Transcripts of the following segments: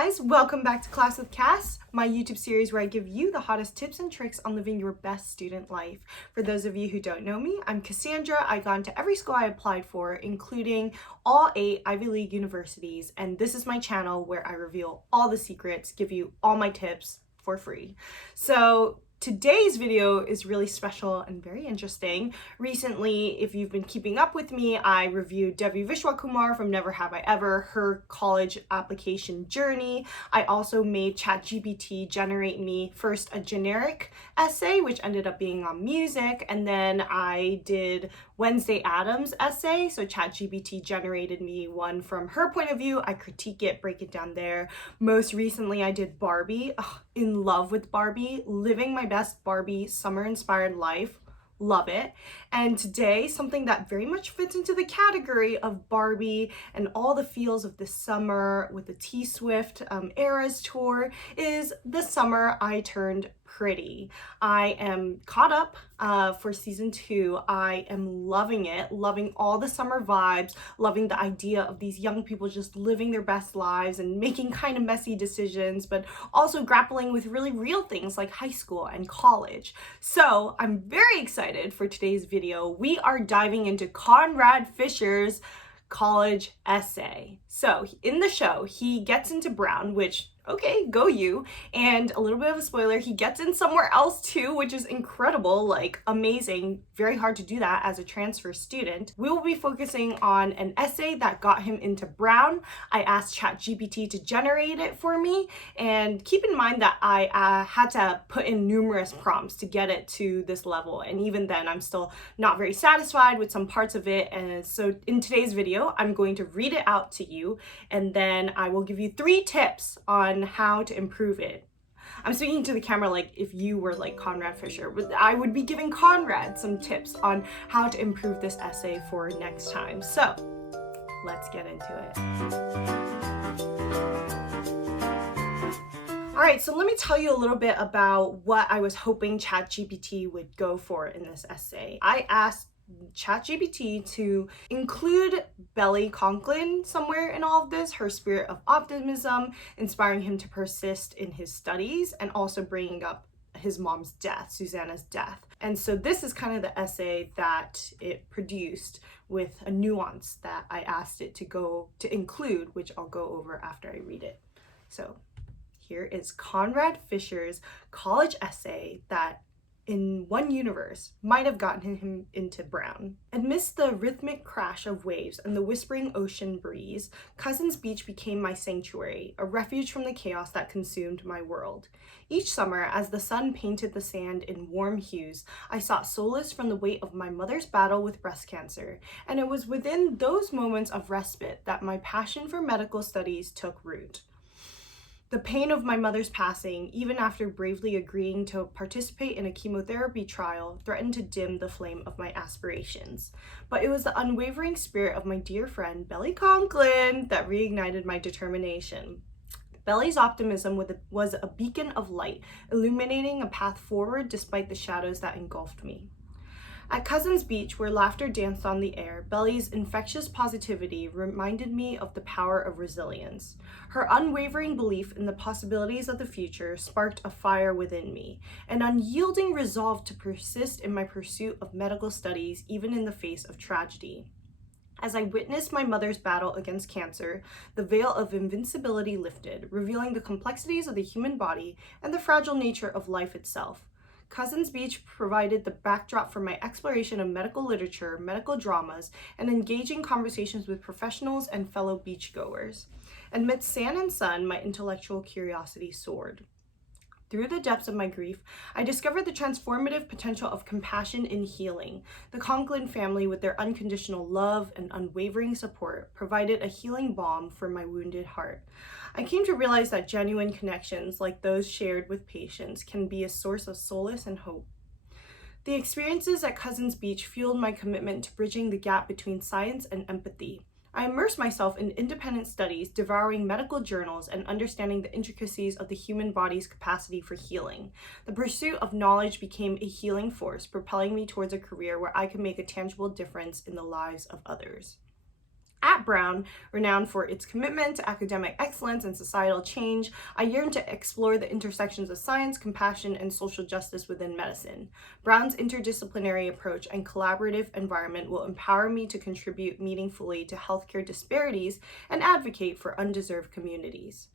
guys, welcome back to Class with Cass, my YouTube series where I give you the hottest tips and tricks on living your best student life. For those of you who don't know me, I'm Cassandra. I got into every school I applied for, including all 8 Ivy League universities, and this is my channel where I reveal all the secrets, give you all my tips for free. So today's video is really special and very interesting. Recently, if you've been keeping up with me, I reviewed Devi Vishwakumar from Never Have I Ever, her college application journey. I also made Chat GPT generate me first a generic essay, which ended up being on music, and then I did Wednesday Addams' essay. So Chat GPT generated me one from her point of view. I critique it, break it down there. Most recently, I did Barbie. In love with Barbie, living my best Barbie summer-inspired life. Love it. And today, something that very much fits into the category of Barbie and all the feels of the summer with the T-Swift Eras tour is The Summer I Turned Pretty. I am caught up for season 2. I am loving it, loving all the summer vibes, loving the idea of these young people just living their best lives and making kind of messy decisions, but also grappling with really real things like high school and college. So I'm very excited for today's video. We are diving into Conrad Fisher's college essay. So in the show, he gets into Brown, which, okay, go you. And a little bit of a spoiler, he gets in somewhere else too, which is incredible, like amazing. Very hard to do that as a transfer student. We will be focusing on an essay that got him into Brown. I asked Chat GPT to generate it for me, and keep in mind that I had to put in numerous prompts to get it to this level, and even then I'm still not very satisfied with some parts of it. And so in today's video, I'm going to read it out to you, and then I will give you 3 tips on how to improve it. I'm speaking to the camera like if you were like Conrad Fisher, but I would be giving Conrad some tips on how to improve this essay for next time. So let's get into it. All right, so let me tell you a little bit about what I was hoping ChatGPT would go for in this essay. I asked ChatGPT to include Belly Conklin somewhere in all of this, her spirit of optimism, inspiring him to persist in his studies, and also bringing up his mom's death, Susanna's death. And so this is kind of the essay that it produced with a nuance that I asked it to include, which I'll go over after I read it. So here is Conrad Fisher's college essay that in one universe might have gotten him into Brown. Amidst the rhythmic crash of waves and the whispering ocean breeze, Cousins Beach became my sanctuary, a refuge from the chaos that consumed my world. Each summer, as the sun painted the sand in warm hues, I sought solace from the weight of my mother's battle with breast cancer, and it was within those moments of respite that my passion for medical studies took root. The pain of my mother's passing, even after bravely agreeing to participate in a chemotherapy trial, threatened to dim the flame of my aspirations. But it was the unwavering spirit of my dear friend, Belly Conklin, that reignited my determination. Belly's optimism was a beacon of light, illuminating a path forward despite the shadows that engulfed me. At Cousins Beach, where laughter danced on the air, Belly's infectious positivity reminded me of the power of resilience. Her unwavering belief in the possibilities of the future sparked a fire within me, an unyielding resolve to persist in my pursuit of medical studies even in the face of tragedy. As I witnessed my mother's battle against cancer, the veil of invincibility lifted, revealing the complexities of the human body and the fragile nature of life itself. Cousins Beach provided the backdrop for my exploration of medical literature, medical dramas, and engaging conversations with professionals and fellow beachgoers. Amidst sand and sun, my intellectual curiosity soared. Through the depths of my grief, I discovered the transformative potential of compassion in healing. The Conklin family, with their unconditional love and unwavering support, provided a healing balm for my wounded heart. I came to realize that genuine connections, like those shared with patients, can be a source of solace and hope. The experiences at Cousins Beach fueled my commitment to bridging the gap between science and empathy. I immersed myself in independent studies, devouring medical journals and understanding the intricacies of the human body's capacity for healing. The pursuit of knowledge became a healing force, propelling me towards a career where I could make a tangible difference in the lives of others. At Brown, renowned for its commitment to academic excellence and societal change, I yearn to explore the intersections of science, compassion, and social justice within medicine. Brown's interdisciplinary approach and collaborative environment will empower me to contribute meaningfully to healthcare disparities and advocate for undeserved communities.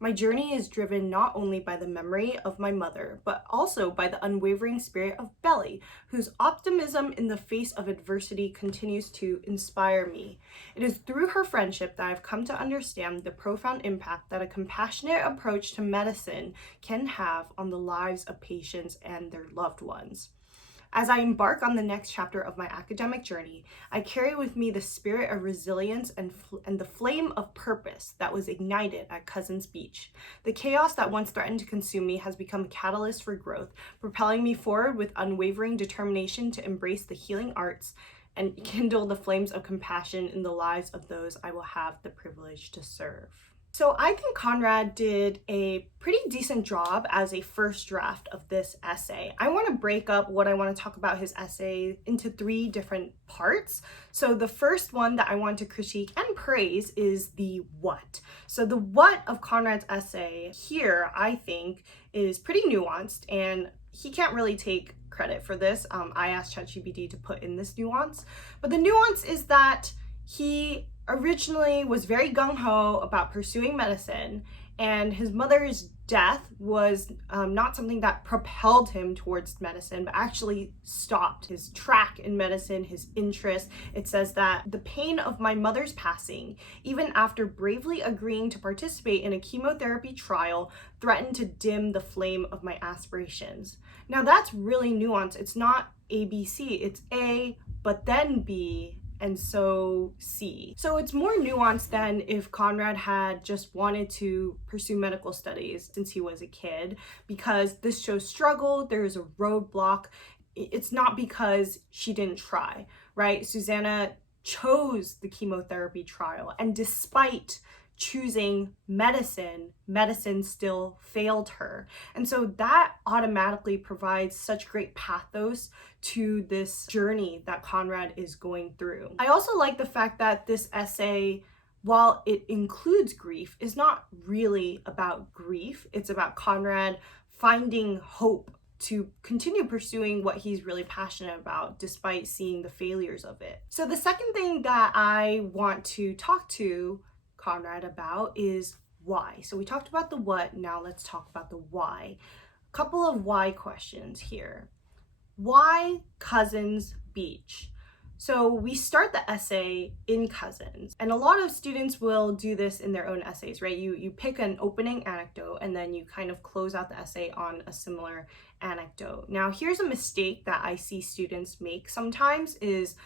My journey is driven not only by the memory of my mother, but also by the unwavering spirit of Belly, whose optimism in the face of adversity continues to inspire me. It is through her friendship that I've come to understand the profound impact that a compassionate approach to medicine can have on the lives of patients and their loved ones. As I embark on the next chapter of my academic journey, I carry with me the spirit of resilience and the flame of purpose that was ignited at Cousins Beach. The chaos that once threatened to consume me has become a catalyst for growth, propelling me forward with unwavering determination to embrace the healing arts and kindle the flames of compassion in the lives of those I will have the privilege to serve. So I think Conrad did a pretty decent job as a first draft of this essay. I want to break up what I want to talk about his essay into 3 different parts. So the first one that I want to critique and praise is the what. So the what of Conrad's essay here, I think, is pretty nuanced, and he can't really take credit for this. I asked ChatGPT to put in this nuance, but the nuance is that he originally was very gung-ho about pursuing medicine, and his mother's death was not something that propelled him towards medicine, but actually stopped his track in medicine, his interest. It says that the pain of my mother's passing, even after bravely agreeing to participate in a chemotherapy trial, threatened to dim the flame of my aspirations. Now that's really nuanced. It's not A, B, C, it's A, but then B, and so C. So it's more nuanced than if Conrad had just wanted to pursue medical studies since he was a kid, because this shows struggle, there's a roadblock. It's not because she didn't try, right? Susanna chose the chemotherapy trial, and despite choosing medicine still failed her. And so that automatically provides such great pathos to this journey that Conrad is going through. I also like the fact that this essay, while it includes grief, is not really about grief. It's about Conrad finding hope to continue pursuing what he's really passionate about despite seeing the failures of it. So the second thing that I want to talk to Conrad about is why. So we talked about the what, now let's talk about the why. A couple of why questions here. Why Cousins Beach? So we start the essay in Cousins, and a lot of students will do this in their own essays, right? You pick an opening anecdote and then you kind of close out the essay on a similar anecdote. Now here's a mistake that I see students make sometimes is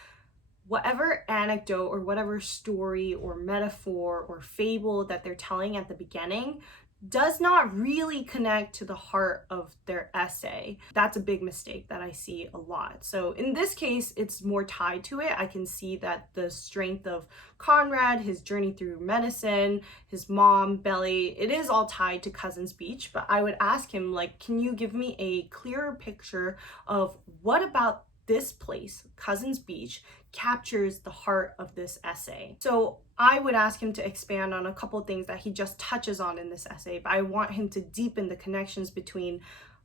whatever anecdote or whatever story or metaphor or fable that they're telling at the beginning does not really connect to the heart of their essay. That's a big mistake that I see a lot. So in this case, it's more tied to it. I can see that the strength of Conrad, his journey through medicine, his mom, Belly, it is all tied to Cousins Beach, but I would ask him, like, can you give me a clearer picture of what about this place, Cousins Beach, captures the heart of this essay? So I would ask him to expand on a couple of things that he just touches on in this essay, but I want him to deepen the connections between,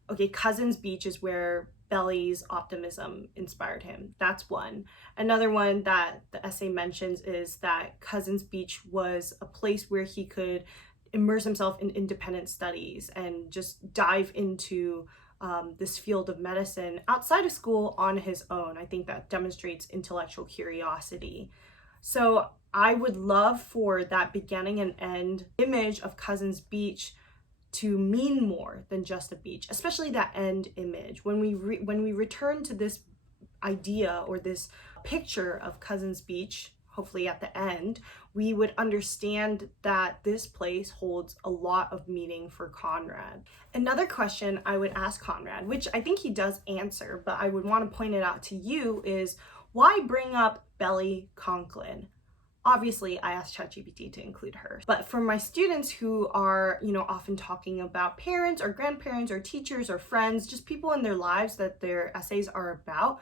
okay, Cousins Beach is where Belly's optimism inspired him. That's one. Another one that the essay mentions is that Cousins Beach was a place where he could immerse himself in independent studies and just dive into this field of medicine outside of school on his own. I think that demonstrates intellectual curiosity. So I would love for that beginning and end image of Cousins Beach to mean more than just a beach, especially that end image. When we return to this idea or this picture of Cousins Beach, hopefully at the end, we would understand that this place holds a lot of meaning for Conrad. Another question I would ask Conrad, which I think he does answer, but I would want to point it out to you, is why bring up Belly Conklin? Obviously, I asked ChatGPT to include her. But for my students who are, often talking about parents or grandparents or teachers or friends, just people in their lives that their essays are about,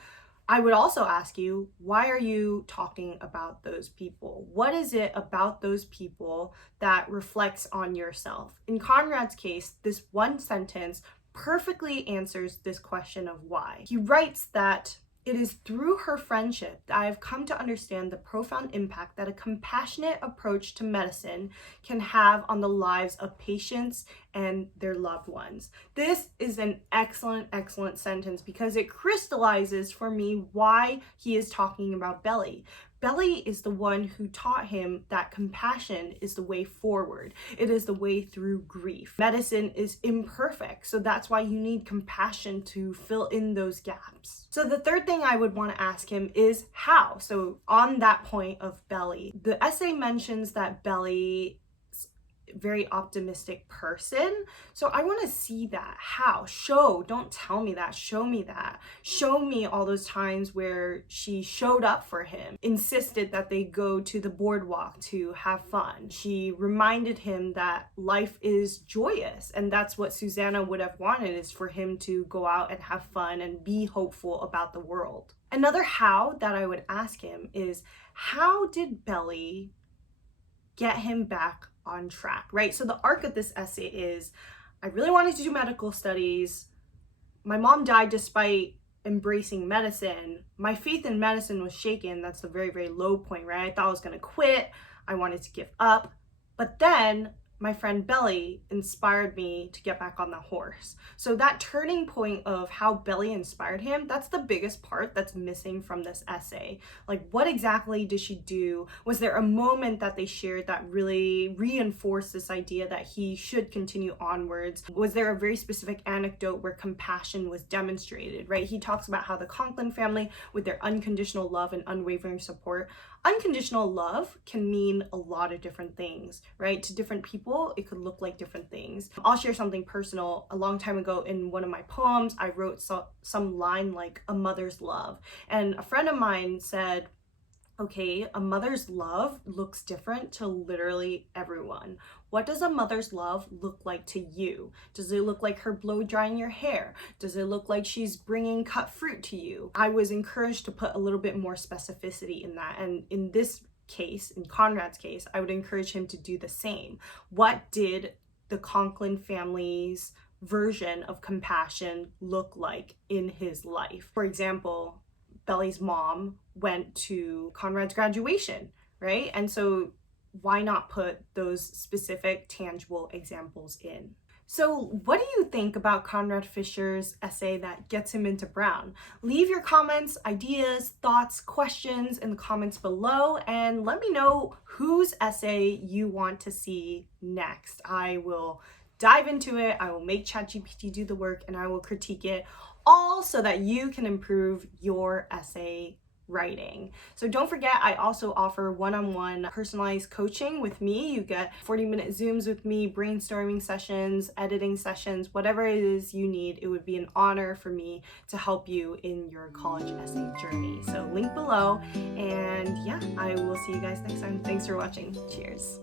I would also ask you, why are you talking about those people? What is it about those people that reflects on yourself? In Conrad's case, this one sentence perfectly answers this question of why. He writes that it is through her friendship that I have come to understand the profound impact that a compassionate approach to medicine can have on the lives of patients and their loved ones. This is an excellent, excellent sentence because it crystallizes for me why he is talking about Belly. Belly is the one who taught him that compassion is the way forward. It is the way through grief. Medicine is imperfect, so that's why you need compassion to fill in those gaps. So the third thing I would want to ask him is how. So on that point of Belly, the essay mentions that Belly very optimistic person. So I want to see that. How? Show. Don't tell me that. Show me that. Show me all those times where she showed up for him, insisted that they go to the boardwalk to have fun. She reminded him that life is joyous, and that's what Susanna would have wanted, is for him to go out and have fun and be hopeful about the world. Another how that I would ask him is, how did Belly get him back on track, right? So the arc of this essay is, I really wanted to do medical studies. My mom died despite embracing medicine. My faith in medicine was shaken. That's the very, very low point, right? I thought I was going to quit. I wanted to give up. But then my friend Belly inspired me to get back on the horse. So that turning point of how Belly inspired him, that's the biggest part that's missing from this essay. Like, what exactly did she do? Was there a moment that they shared that really reinforced this idea that he should continue onwards? Was there a very specific anecdote where compassion was demonstrated, right? He talks about how the Conklin family, with their unconditional love and unwavering support, unconditional love can mean a lot of different things, right? To different people, it could look like different things. I'll share something personal. A long time ago in one of my poems, I wrote some line like a mother's love. And a friend of mine said, okay, a mother's love looks different to literally everyone. What does a mother's love look like to you? Does it look like her blow drying your hair? Does it look like she's bringing cut fruit to you? I was encouraged to put a little bit more specificity in that. And in this case, in Conrad's case, I would encourage him to do the same. What did the Conklin family's version of compassion look like in his life? For example, Belly's mom went to Conrad's graduation, right? And so why not put those specific tangible examples in? So what do you think about Conrad Fisher's essay that gets him into Brown? Leave your comments, ideas, thoughts, questions in the comments below, and let me know whose essay you want to see next. I will dive into it, I will make Chat GPT do the work, and I will critique it, all so that you can improve your essay writing. So don't forget, I also offer one-on-one personalized coaching with me. You get 40-minute Zooms with me, brainstorming sessions, editing sessions, whatever it is you need. It would be an honor for me to help you in your college essay journey. So link below, and yeah, I will see you guys next time. Thanks for watching. Cheers.